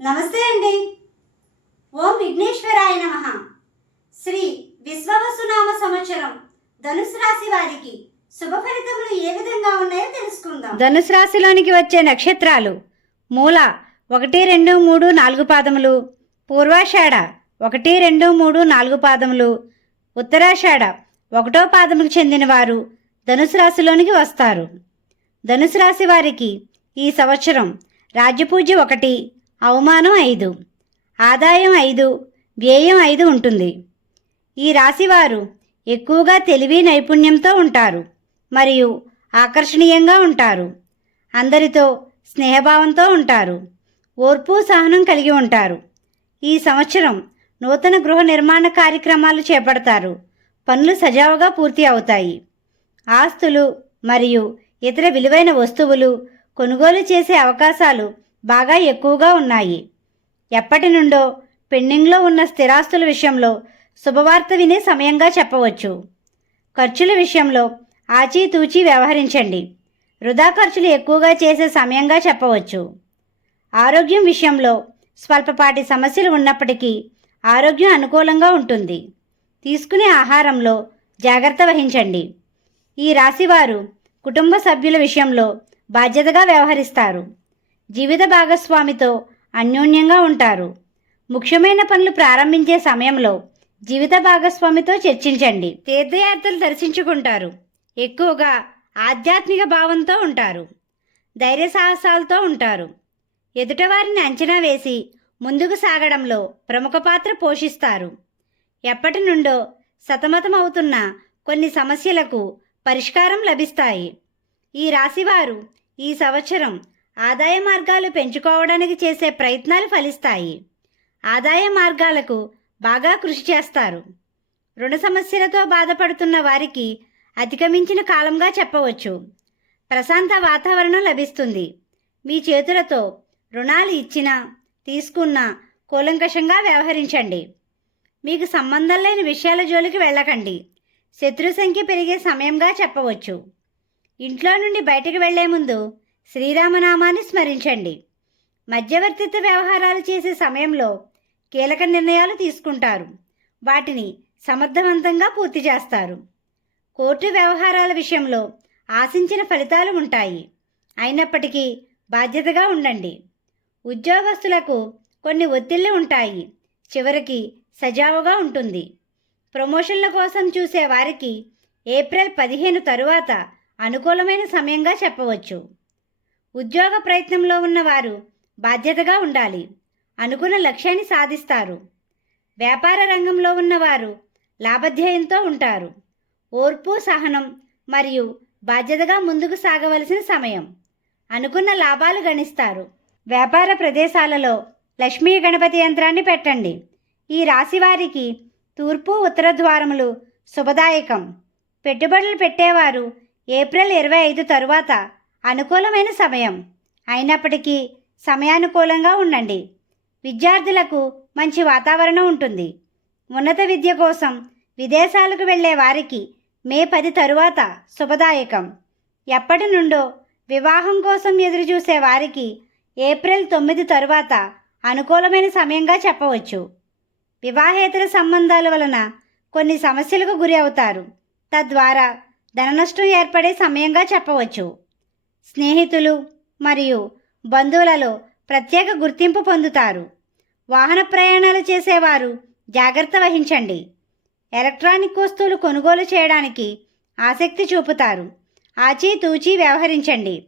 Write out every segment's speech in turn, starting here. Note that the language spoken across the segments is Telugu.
నమస్తే అండి. ఓం విఘ్నేశ్వరాయ నమ. శ్రీ విశ్వవసునామ సంవత్సరం ధనుసు రాశి వారికి శుభ ఫలితములు ఏ విధంగా ఉన్నాయో తెలుసుకుందాం. ధనుసు రాశిలోనికి వచ్చే నక్షత్రాలు మూల ఒకటి రెండు మూడు నాలుగు పాదములు పూర్వాషాఢ ఒకటి రెండు మూడు నాలుగు పాదములు ఉత్తరాషాఢ ఒకటో పాదములకు చెందినవారు ధనుసు రాశిలోనికి వస్తారు. ధనుసు రాశి వారికి ఈ సంవత్సరం రాజ్యపూజ ఒకటి అవమానం ఐదు ఆదాయం ఐదు వ్యయం ఐదు ఉంటుంది. ఈ రాశివారు ఎక్కువగా తెలివి నైపుణ్యంతో ఉంటారు మరియు ఆకర్షణీయంగా ఉంటారు. అందరితో స్నేహభావంతో ఉంటారు. ఓర్పు సహనం కలిగి ఉంటారు. ఈ సంవత్సరం నూతన గృహ నిర్మాణ కార్యక్రమాలు చేపడతారు. పనులు సజావుగా పూర్తి అవుతాయి. ఆస్తులు మరియు ఇతర విలువైన వస్తువులు కొనుగోలు చేసే అవకాశాలు బాగా ఎక్కువగా ఉన్నాయి. ఎప్పటి నుండో పెండింగ్లో ఉన్న స్థిరాస్తుల విషయంలో శుభవార్త వినే సమయంగా చెప్పవచ్చు. ఖర్చుల విషయంలో ఆచితూచి వ్యవహరించండి. వృధా ఖర్చులు ఎక్కువగా చేసే సమయంగా చెప్పవచ్చు. ఆరోగ్యం విషయంలో స్వల్పపాటి సమస్యలు ఉన్నప్పటికీ ఆరోగ్యం అనుకూలంగా ఉంటుంది. తీసుకునే ఆహారంలో జాగ్రత్త వహించండి. ఈ రాశివారు కుటుంబ సభ్యుల విషయంలో బాధ్యతగా వ్యవహరిస్తారు. జీవిత భాగస్వామితో అన్యోన్యంగా ఉంటారు. ముఖ్యమైన పనులు ప్రారంభించే సమయంలో జీవిత భాగస్వామితో చర్చించండి. తీర్థయాత్రలు దర్శించుకుంటారు. ఎక్కువగా ఆధ్యాత్మిక భావంతో ఉంటారు. ధైర్య సాహసాలతో ఉంటారు. ఎదుటవారిని అంచనా వేసి ముందుకు సాగడంలో ప్రముఖ పాత్ర పోషిస్తారు. ఎప్పటి నుండో సతమతమవుతున్న కొన్ని సమస్యలకు పరిష్కారం లభిస్తాయి. ఈ రాశివారు ఈ సంవత్సరం ఆదాయ మార్గాలు పెంచుకోవడానికి చేసే ప్రయత్నాలు ఫలిస్తాయి. ఆదాయ మార్గాలకు బాగా కృషి చేస్తారు. రుణ సమస్యలతో బాధపడుతున్న వారికి అధిగమించిన కాలంగా చెప్పవచ్చు. ప్రశాంత వాతావరణం లభిస్తుంది. మీ చేతులతో రుణాలు ఇచ్చినా తీసుకున్నా కూలంకషంగా వ్యవహరించండి. మీకు సంబంధం లేని విషయాల జోలికి వెళ్ళకండి. శత్రు సంఖ్య పెరిగే సమయంగా చెప్పవచ్చు. ఇంట్లో నుండి బయటకు వెళ్ళే ముందు శ్రీరామనామాన్ని స్మరించండి. మధ్యవర్తిత్వ వ్యవహారాలు చేసే సమయంలో కీలక నిర్ణయాలు తీసుకుంటారు. వాటిని సమర్థవంతంగా పూర్తి చేస్తారు. కోర్టు వ్యవహారాల విషయంలో ఆశించిన ఫలితాలు ఉంటాయి. అయినప్పటికీ బాధ్యతగా ఉండండి. ఉద్యోగస్తులకు కొన్ని ఒత్తిళ్ళు ఉంటాయి. చివరికి సజావుగా ఉంటుంది. ప్రమోషన్ల కోసం చూసే వారికి ఏప్రిల్ పదిహేను తరువాత అనుకూలమైన సమయంగా చెప్పవచ్చు. ఉద్యోగ ప్రయత్నంలో ఉన్నవారు బాధ్యతగా ఉండాలి. అనుకున్న లక్ష్యాన్ని సాధిస్తారు. వ్యాపార రంగంలో ఉన్నవారు లాభధ్యేయంతో ఉంటారు. ఓర్పు సహనం మరియు బాధ్యతగా ముందుకు సాగవలసిన సమయం. అనుకున్న లాభాలు గణిస్తారు. వ్యాపార ప్రదేశాలలో లక్ష్మీ గణపతి యంత్రాన్ని పెట్టండి. ఈ రాశివారికి తూర్పు ఉత్తర ద్వారములు శుభదాయకం. పెట్టుబడులు పెట్టేవారు ఏప్రిల్ ఇరవై ఐదు తరువాత అనుకూలమైన సమయం. అయినప్పటికీ సమయానుకూలంగా ఉండండి. విద్యార్థులకు మంచి వాతావరణం ఉంటుంది. ఉన్నత విద్య కోసం విదేశాలకు వెళ్ళే వారికి మే పది తరువాత శుభదాయకం. ఎప్పటి నుండో వివాహం కోసం ఎదురుచూసే వారికి ఏప్రిల్ తొమ్మిది తరువాత అనుకూలమైన సమయంగా చెప్పవచ్చు. వివాహేతర సంబంధాల వలన కొన్ని సమస్యలకు గురి అవుతారు. తద్వారా ధననష్టం ఏర్పడే సమయంగా చెప్పవచ్చు. స్నేహితులు మరియు బంధువులలో ప్రత్యేక గుర్తింపు పొందుతారు. వాహన ప్రయాణాలు చేసేవారు జాగ్రత్త వహించండి. ఎలక్ట్రానిక్ వస్తువులు కొనుగోలు చేయడానికి ఆసక్తి చూపుతారు. ఆచితూచి వ్యవహరించండి.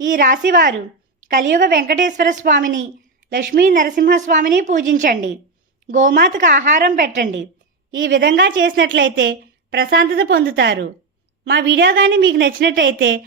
ఈ రాశివారు కలియుగ వెంకటేశ్వర స్వామిని లక్ష్మీ నరసింహస్వామిని పూజించండి. గోమాతకు ఆహారం పెట్టండి. ఈ విధంగా చేసినట్లయితే ప్రశాంతత పొందుతారు. మా వీడియో కానీ మీకు నచ్చినట్టయితే